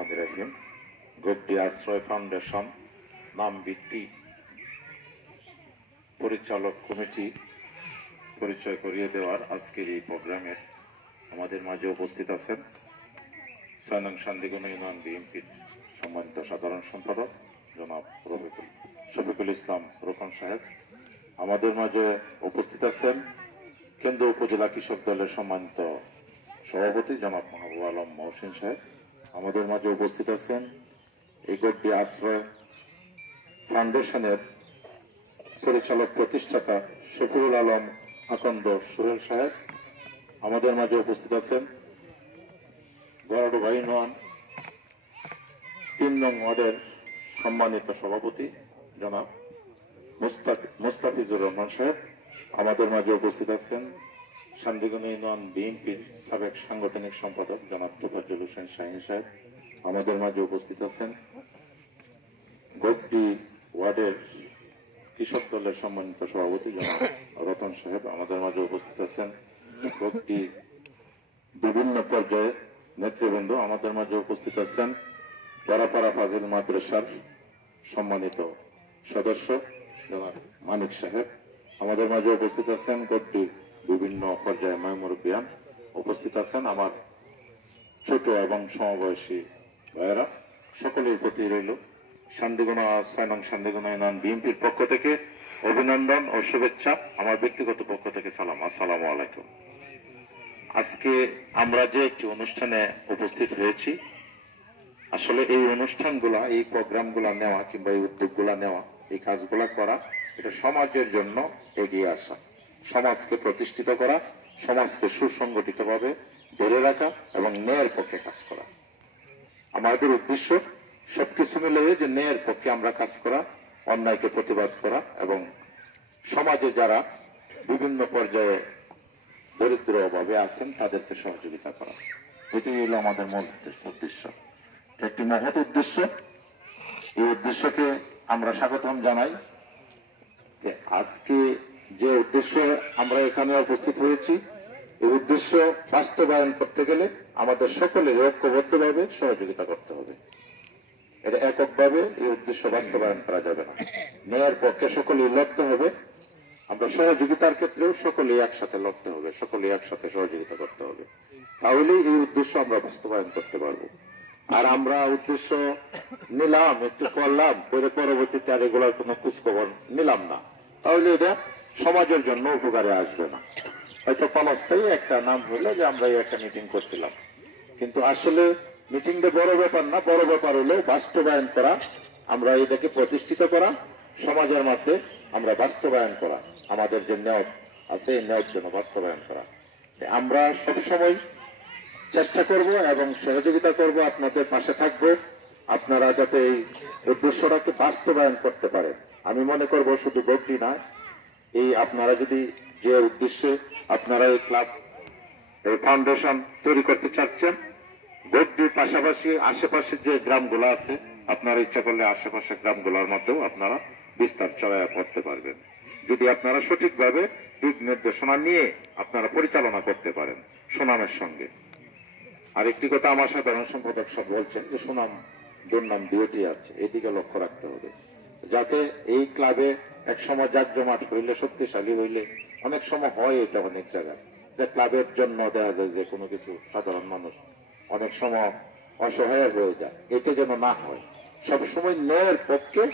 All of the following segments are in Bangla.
রহমানির রহিম। গদ্দি আশ্রয় ফাউন্ডেশন নাম ভিত্তি পরিচালক কমিটি পরিচয় করিয়ে দেওয়ার আজকের এই প্রোগ্রামের আমাদের মাঝে উপস্থিত আছেন ৬ নং শান্তিগণ ইউনিয়ন বিএনপির সম্মানিত সাধারণ সম্পাদক জনাব শফিকুল ইসলাম রোকন সাহেব। আমাদের মাঝে উপস্থিত আছেন কেন্দ্র উপজেলা কৃষক দলের সম্মানিত সভাপতি জনাব মাহবুব আলম মহসিন সাহেব। আমাদের মাঝে উপস্থিত আছেন এই গদ্দি আশ্রয় ফাউন্ডেশনের পরিচালক প্রতিষ্ঠাতা শফিউল আলম আকন্দ সুরেল সাহেব। আমাদের মাঝে উপস্থিত আছেন গড়ডুবা ইউনিয়ন ৩ নং ওয়ার্ডের সম্মানিত সভাপতি জনাব মুস্তাফিজুর রহমান সাহেব। আমাদের মাঝে উপস্থিত আছেন শান্তিগণ ইউনিয়ন বিএনপির সাবেক সাংগঠনিক সম্পাদক জনাব তোফাজ্জল হোসেন শাহীন সাহেব। আমাদের মাঝে উপস্থিত আছেন গদ্দি ওয়ার্ডের কৃষক দলের সম্মানিত সভাপতি জনাব রতন সাহেব। আমাদের মাঝে উপস্থিত আছেন গদ্দি বিভিন্ন পর্যায়ে নেতৃবৃন্দ। আমাদের মাঝে উপস্থিত আছেন বড়াপাড়া ফাজিল মাদ্রাসার সম্মানিত সদস্য জনাব মানিক সাহেব। আমাদের মাঝে উপস্থিত আছেন গদ্দি বিভিন্ন পর্যায়ে মুরব্বিয়ান উপস্থিত আছেন। আমার ছোট এবং সমবয়সী ভাইয়েরা, সকলের প্রতি রইল ৬ নং শান্তিগণ ইউনিয়ন বিএনপির পক্ষ থেকে অভিনন্দন ও শুভেচ্ছা। আমার ব্যক্তিগত পক্ষ থেকে সালাম, আসসালামু আলাইকুম। আজকে আমরা যে একটি অনুষ্ঠানে উপস্থিত হয়েছি, আসলে এই অনুষ্ঠানগুলা, এই প্রোগ্রামগুলা নেওয়া কিংবা এই উদ্যোগগুলা নেওয়া, এই কাজগুলা করা, এটা সমাজের জন্য এগিয়ে আসা, সমাজকে প্রতিষ্ঠিত করা, সমাজকে সুসংগঠিতভাবে ধরে রাখা এবং ন্যায়ের পক্ষে কাজ করা। আমাদের উদ্দেশ্য সবকিছু মিলিয়ে যে ন্যায়ের পক্ষে আমরা কাজ করা, অন্যায়কে প্রতিবাদ করা এবং সমাজে যারা বিভিন্ন পর্যায়ে দরিদ্র অভাবে আছেন তাদেরকে সহযোগিতা করা, এটাই হলো আমাদের মূল উদ্দেশ্য। একটি মহৎ উদ্দেশ্য। এই উদ্দেশ্যকে আমরা স্বাগতম জানাই। আজকে যে উদ্দেশ্যে আমরা এখানে উপস্থিত হয়েছি, এই উদ্দেশ্য বাস্তবায়ন করতে গেলে আমাদের সকলের ঐক্যবদ্ধভাবে সহযোগিতা করতে হবে। এটা এককভাবে এই উদ্দেশ্য বাস্তবায়ন করা যাবে না। ন্যায়ের পক্ষে সকলেই লড়তে হবে। আমরা সহযোগিতার ক্ষেত্রেও সকলেই একসাথে লড়তে হবে, সকলেই একসাথে সহযোগিতা করতে হবে। তাহলেই এই উদ্দেশ্য আমরা বাস্তবায়ন করতে পারবো। আর আমরা উদ্দেশ্য নিলাম, একটু করলাম, পরবর্তীতে আর এগুলোর কোনো খোঁজখবর নিলাম না, তাহলে এটা সমাজের জন্য উপকারে আসবে না। হয়তো ক্ষণস্থায়ী একটা নাম হলো যে আমরা একটা মিটিং করছিলাম, কিন্তু আসলে মিটিংটা বড় ব্যাপার না। বড় ব্যাপার হলো বাস্তবায়ন করা, আমরা এটাকে প্রতিষ্ঠিত করা, সমাজের মধ্যে আমরা বাস্তবায়ন করা, আমাদের যে নিয়ত আছে এই নিয়ত জন্য বাস্তবায়ন করা। আমরা সবসময় চেষ্টা করব এবং সহযোগিতা করব, আপনাদের পাশে থাকব, আপনারা যাতে এই উদ্দেশ্যটাকে বাস্তবায়ন করতে পারেন। আমি মনে করব শুধু গদ্দি না, এই আপনারা যদি যে উদ্দেশ্যে আপনারা এই ক্লাব, এই ফাউন্ডেশন তৈরি করতে চাচ্ছেন, গদ্দির পাশাপাশি আশেপাশে যে গ্রামগুলো আছে, আপনারা ইচ্ছা করলে আশেপাশের গ্রামগুলোর মধ্যেও আপনারা বিস্তার চড়াইয়া করতে পারবেন, যদি আপনারা সঠিকভাবে দিক নির্দেশনা নিয়ে আপনারা পরিচালনা করতে পারেন সুনামের সঙ্গে। আরেকটি কথা আমার সাধারণ সম্পাদক সব বলছেন যে সুনাম দুর্নাম দুইটি আছে, এদিকে লক্ষ্য রাখতে হবে, যাতে এই ক্লাবে এক সময় জাকজমাট হইলে, শক্তিশালী হইলে, অনেক সময় হয় এটা অনেক জায়গায় যে ক্লাবের জন্য দেখা যায় যে কোনো কিছু সাধারণ মানুষ অনেক সময় অসহায় হয়ে যায়, এটা যেন না হয়। সবসময় ন্যায়ের পক্ষে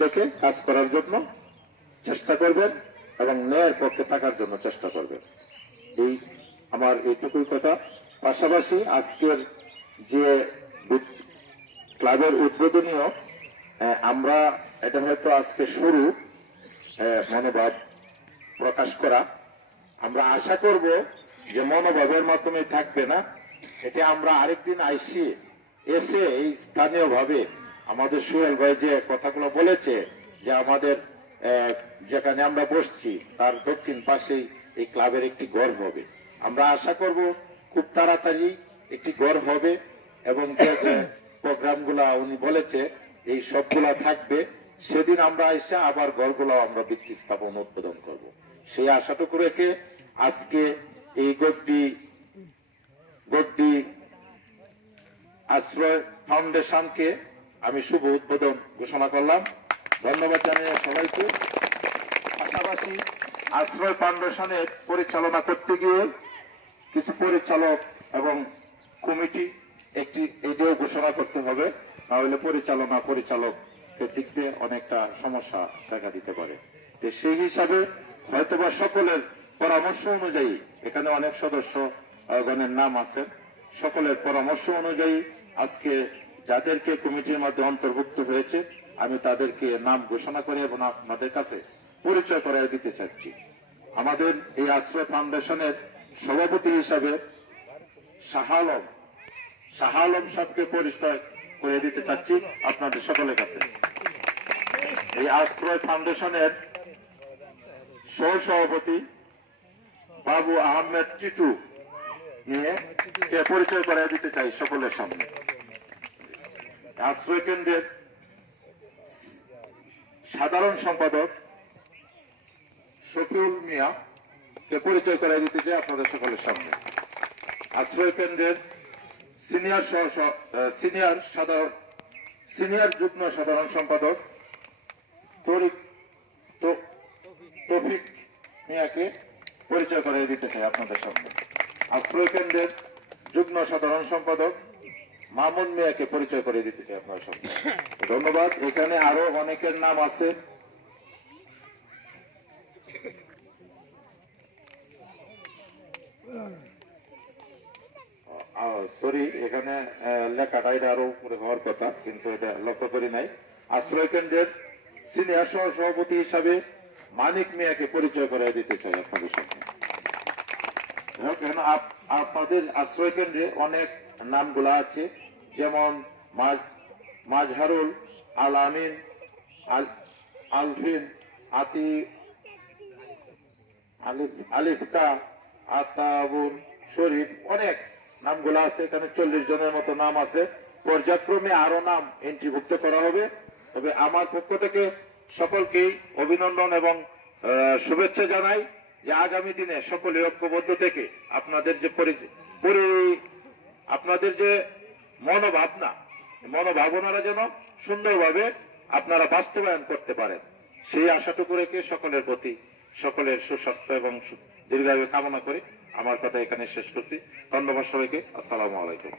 থেকে কাজ করার জন্য চেষ্টা করবেন এবং ন্যায়ের পক্ষে থাকার জন্য চেষ্টা করবেন। এই আমার এইটুকুই কথা। পাশাপাশি আজকের যে ক্লাবের উদ্বোধনীয়, আমরা এটা হয়তো আজকে শুরু মনোভাব প্রকাশ করা, আমরা আশা করব যে মনোভাবের মাধ্যমে থাকবে না, এটা আমরা আরেকদিন এসে এই স্থানীয় ভাবে আমাদের সোহেল ভাই যে কথাগুলো বলেছে যে আমাদের যেখানে আমরা বসছি তার দক্ষিণ পাশেই এই ক্লাবের একটি ঘর হবে। আমরা আশা করব খুব তাড়াতাড়ি একটি ঘর হবে এবং যে প্রোগ্রামগুলা উনি বলেছে এই সবগুলা থাকবে, সেদিন আমরা এসে আবার ঘরগুলো আমরা ভিত্তি স্থাপন উদ্বোধন করব। সেই আশাটুকু রেখে আজকে এই গদ্দি আশ্রয় ফাউন্ডেশনকে আমি শুভ উদ্বোধন ঘোষণা করলাম। ধন্যবাদ জানিয়ে সবাইকে। পাশাপাশি আশ্রয় ফাউন্ডেশনের পরিচালনা করতে গিয়ে কিছু পরিচালক এবং কমিটি এটাও ঘোষণা করতে হবে, নাহলে পরিচালকের দিক দিয়ে অনেকটা সমস্যা দেখা দিতে পারে। তো সেই হিসাবে হয়তোবা সকলের পরামর্শ অনুযায়ী, এখানে অনেক সদস্য গণের নাম আছে, সকলের পরামর্শ অনুযায়ী আজকে যাদেরকে কমিটির মধ্যে অন্তর্ভুক্ত হয়েছে আমি তাদেরকে নাম ঘোষণা করে এবং আপনাদের কাছে পরিচয় করাই দিতে চাচ্ছি। আমাদের এই আশ্রয় ফাউন্ডেশনের সভাপতি হিসাবে শাহ আলম সাহেবকে পরিচয় করে দিতে চাচ্ছি আপনাদের সকলের কাছে। এই আশ্রয় ফাউন্ডেশনের সহসভাপতি বাবু আহমেদ টিটু নিয়ে পরিচয় করাই দিতে চাই সকলের সামনে। আশ্রয় কেন্দ্রের সাধারণ সম্পাদক শফিউল মিয়া কে পরিচয় করাই দিতে চাই আপনাদের সকলের সামনে। আশ্রয় কেন্দ্রের সিনিয়র যুগ্ম সাধারণ সম্পাদক তৌফিক মিয়াকে পরিচয় করিয়ে দিতে চাই আপনাদের সামনে। আশ্রয় কেন্দ্রের যুগ্ম সাধারণ সম্পাদক মামুন মিয়াকে পরিচয় করিয়ে দিতে চাই আপনাদের সামনে। ধন্যবাদ। এখানে আরো অনেকের নাম আছে। সরি, এখানে লেখাটা এটা আরো উপরে হওয়ার কথা, কিন্তু এটা লক্ষ্য করি নাই। আশ্রয় কেন্দ্রের সিনিয়র সহ সভাপতি হিসাবে মানিক মিয়াকে পরিচয় করে দিতে চাই আপনাদের সামনে। আপনাদের আশ্রয় কেন্দ্রে অনেক নামগুলা আছে, যেমন মাজহারুল, আল আমিন, আলফিন, আলিফকা, আতাবুল শরীফ, অনেক নামগুলো আছে। এখানে 40 জনের মতো নাম আছে। পর্যায়ক্রমে আরো নাম এন্ট্রিভুক্ত করা হবে। তবে আমার পক্ষ থেকে সকলকেই অভিনন্দন এবং শুভেচ্ছা জানাই যে আগামী দিনে সকলে ঐক্যবদ্ধ থেকে আপনাদের যে মনোভাবনারা যেন সুন্দরভাবে আপনারা বাস্তবায়ন করতে পারেন, সেই আশাটুকু রেখে সকলের প্রতি সকলের সুস্বাস্থ্য এবং দীর্ঘায়ু কামনা করে আমার কথা এখানে শেষ করছি। ধন্যবাদ সবাইকে। আসসালামু আলাইকুম।